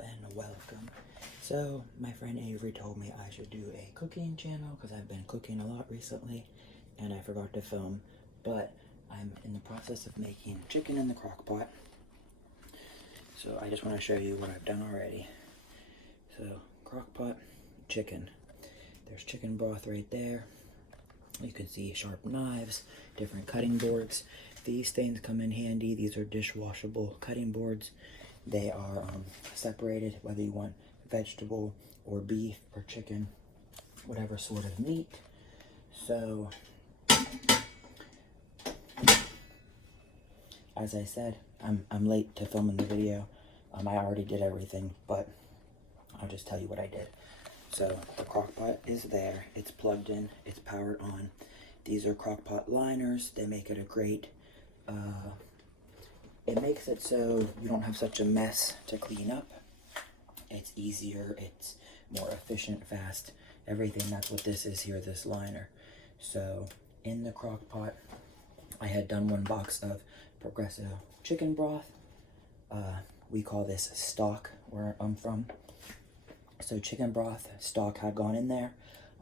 and welcome. So my friend Avery told me I should do a cooking channel because I've been cooking a lot recently and I forgot to film, but I'm in the process of making chicken in the crock pot. So I just want to show you what I've done already. So crock pot, chicken. There's chicken broth right there. You can see sharp knives, different cutting boards. These things come in handy. These are dishwashable cutting boards. They are separated, whether you want vegetable or beef or chicken, whatever sort of meat. So, as I said, I'm late to filming the video. I already did everything, but I'll just tell you what I did. So the crock pot is there. It's plugged in. It's powered on. These are crock pot liners. They make it a great. It makes it so you don't have such a mess to clean up. It's easier. It's more efficient, fast. Everything. That's what this is here. This liner. So in the crock pot, I had done 1 box of Progresso chicken broth. We call this stock where I'm from. So chicken broth, stock had gone in there.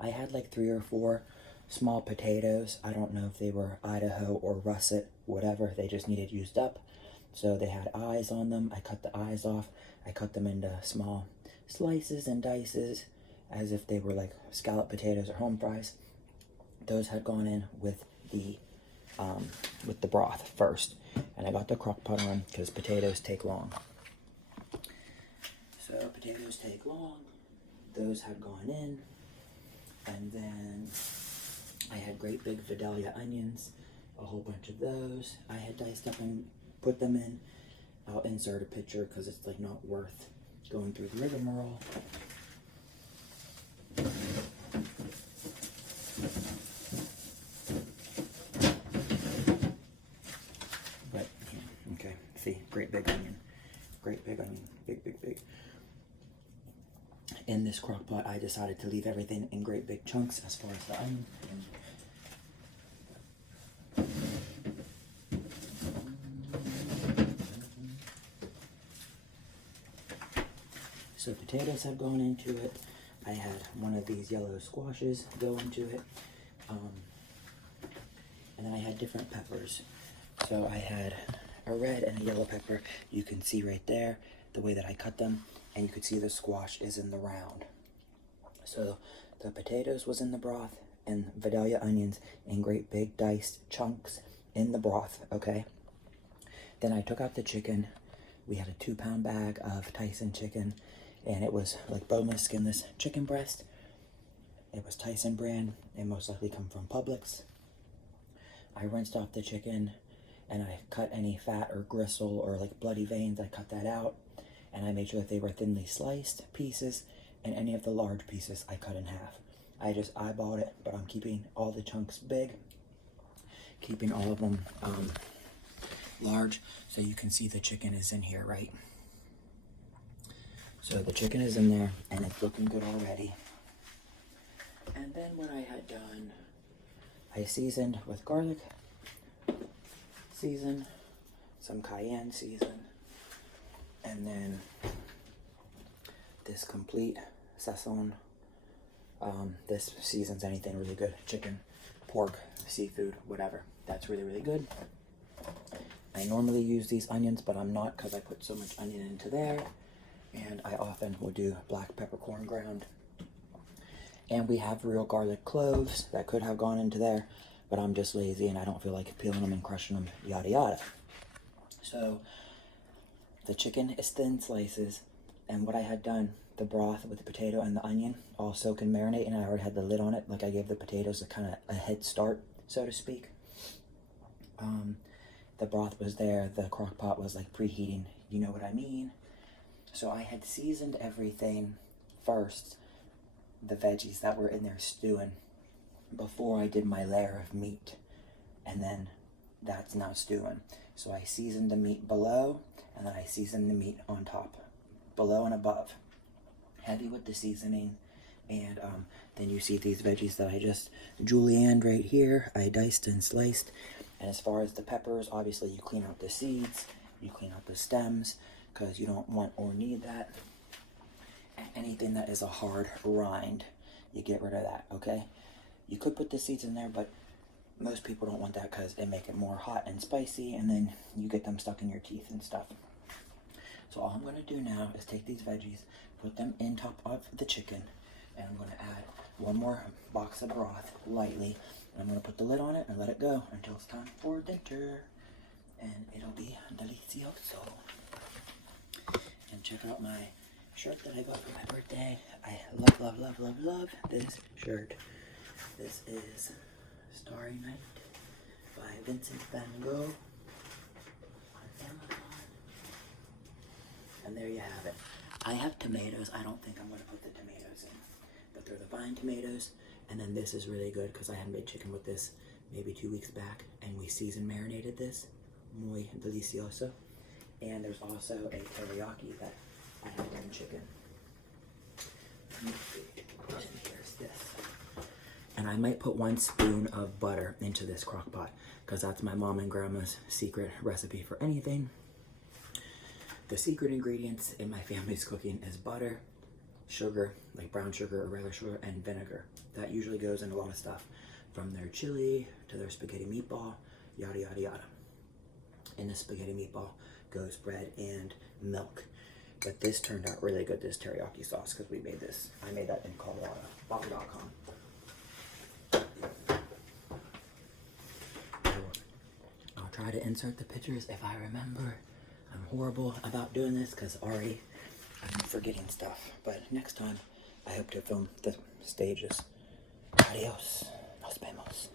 I had like 3 or 4 small potatoes. I don't know if they were Idaho or russet, whatever. They just needed used up. So they had eyes on them. I cut the eyes off. I cut them into small slices and dices as if they were like scalloped potatoes or home fries. Those had gone in with the broth first. And I got the crock pot on because potatoes take long. So potatoes take long. Those had gone in. And then I had great big Vidalia onions, a whole bunch of those. I had diced up and put them in. I'll insert a picture because it's like not worth going through the rigmarole. But, yeah, okay, see, great big onion. Great big onion, big, big, big. In this crock pot, I decided to leave everything in great big chunks as far as the onion. So potatoes had gone into it. I had one of these yellow squashes go into it. And then I had different peppers. So I had a red and a yellow pepper. You can see right there the way that I cut them. And you could see the squash is in the round. So the potatoes was in the broth and Vidalia onions in great big diced chunks in the broth, okay? Then I took out the chicken. We had a 2-pound bag of Tyson chicken and it was like boneless, skinless chicken breast. It was Tyson brand. It most likely come from Publix. I rinsed off the chicken and I cut any fat or gristle or like bloody veins. I cut that out. And I made sure that they were thinly sliced pieces, and any of the large pieces I cut in half. I just eyeballed it, but I'm keeping all the chunks big, keeping all of them large, so you can see the chicken is in here, right? So the chicken is in there, and it's looking good already. And then what I had done, I seasoned with garlic, some cayenne season, and then this complete Sazon. This seasons anything really good. Chicken, pork, seafood, whatever. That's really, really good. I normally use these onions, but I'm not because I put so much onion into there. And I often will do black peppercorn ground. And we have real garlic cloves that could have gone into there, but I'm just lazy and I don't feel like peeling them and crushing them, yada yada. So the chicken is thin slices, and what I had done, the broth with the potato and the onion all soak and marinate, and I already had the lid on it. Like I gave the potatoes a kind of a head start, so to speak. The broth was there. The crock pot was like preheating. You know what I mean? So I had seasoned everything first, the veggies that were in there stewing, before I did my layer of meat, and then that's now stewing. So I seasoned the meat below, and then I seasoned the meat on top, below and above. Heavy with the seasoning, and then you see these veggies that I just julienned right here. I diced and sliced. And as far as the peppers, obviously you clean out the seeds, you clean out the stems, because you don't want or need that. anything that is a hard rind, you get rid of that, okay? You could put the seeds in there, but most people don't want that because it make it more hot and spicy, and then you get them stuck in your teeth and stuff. So all I'm gonna do now is take these veggies, put them in top of the chicken, and I'm gonna add one more box of broth lightly. And I'm gonna put the lid on it and let it go until it's time for dinner, and it'll be delicioso. And check out my shirt that I got for my birthday. I love, love, love, love, love this shirt. This is Starry Night by Vincent van Gogh on Amazon. And there you have it. I have tomatoes. I don't think I'm going to put the tomatoes in, but they're the vine tomatoes. And then this is really good because I had made chicken with this maybe 2 weeks back, and we seasoned marinated this. Muy delicioso. And there's also a teriyaki that I had in chicken. And here's this. And I might put 1 spoon of butter into this crock pot because that's my mom and grandma's secret recipe for anything. The secret ingredients in my family's cooking is butter, sugar, like brown sugar or regular sugar, and vinegar. That usually goes in a lot of stuff, from their chili to their spaghetti meatball, yada, yada, yada. In the spaghetti meatball goes bread and milk. But this turned out really good, this teriyaki sauce, because we made this. I made that in Colorado, Bobby.com. I'll try to insert the pictures if I remember. I'm horrible about doing this because already I'm forgetting stuff. But next time, I hope to film the stages. Adios. Nos vemos.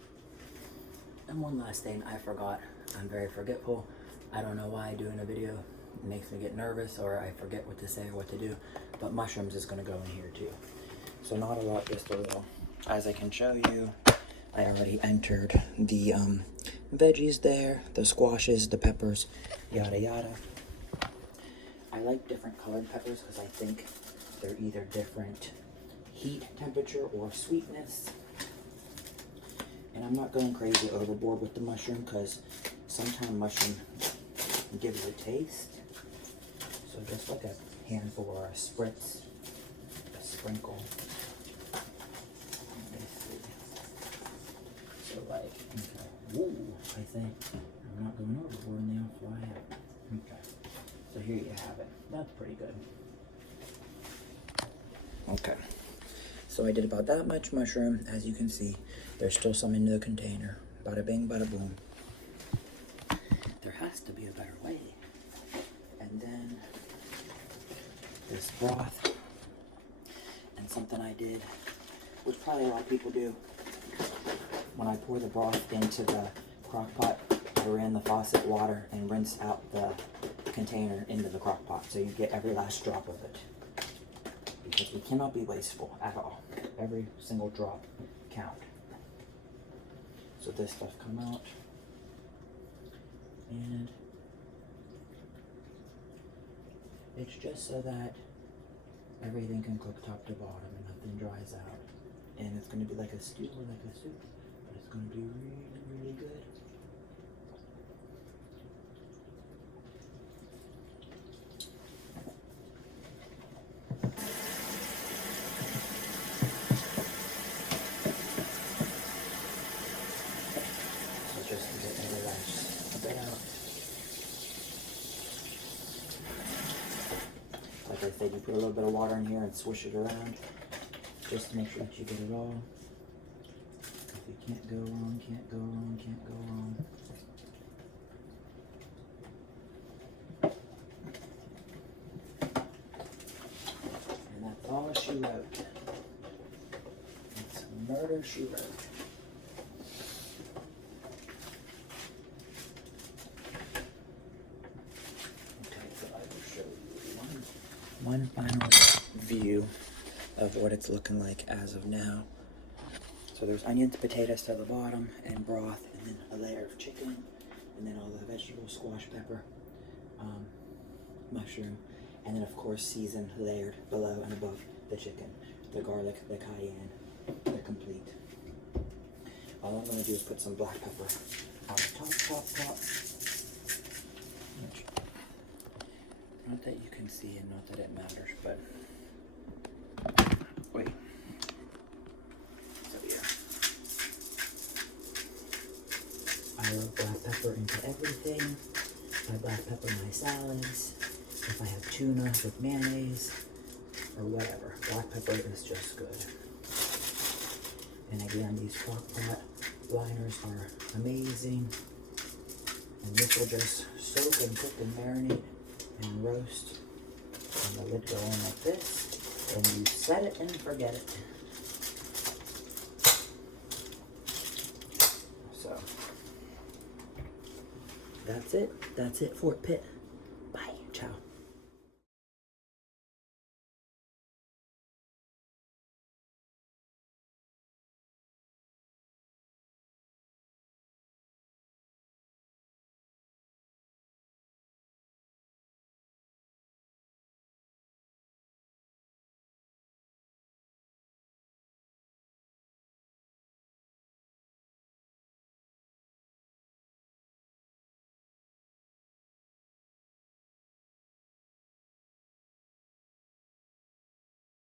And one last thing I forgot. I'm very forgetful. I don't know why doing a video makes me get nervous, or I forget what to say or what to do. But mushrooms is going to go in here too. So not a lot, just a little. As I can show you, I already entered the veggies there, the squashes, the peppers, yada yada. I like different colored peppers because I think they're either different heat temperature or sweetness. And I'm not going crazy overboard with the mushroom because sometimes mushroom gives a taste. So just like a handful or a spritz, a sprinkle. So like, okay. Ooh, I think I'm not going overboard and they'll fly out. Okay. So here you have it. That's pretty good. Okay. So I did about that much mushroom. As you can see, there's still some in the container. Bada bing, bada boom. There has to be a better way. And then this broth. And something I did, which probably a lot of people do. When I pour the broth into the crock pot, I ran the faucet water and rinse out the container into the crock pot so you get every last drop of it. Because we cannot be wasteful at all. Every single drop count. So this stuff come out. And it's just so that everything can cook top to bottom and nothing dries out. And it's going to be like a stew or like a soup. But it's going to be really, really good. So just to get every last bit out. Like I said, you put a little bit of water in here and swish it around. Just to make sure that you get it all. If you can't go wrong, can't go wrong, can't go wrong. And that's all she wrote. It's murder she wrote. Okay, so I will show you one final view of what it's looking like as of now. So there's onions, potatoes to the bottom, and broth, and then a layer of chicken, and then all the vegetables, squash, pepper, mushroom, and then of course seasoned, layered below and above the chicken, the garlic, the cayenne, the complete. All I'm going to do is put some black pepper on the top. Not that you can see and not that it matters, but I love black pepper into everything. I black pepper my salads. If I have tuna with mayonnaise or whatever, black pepper is just good. And again, these CrockPot liners are amazing. And this will just soak and cook and marinate and roast. And the lid go on like this. And you set it and forget it. So, that's it. That's it, Fort Pitt. Bye. Ciao.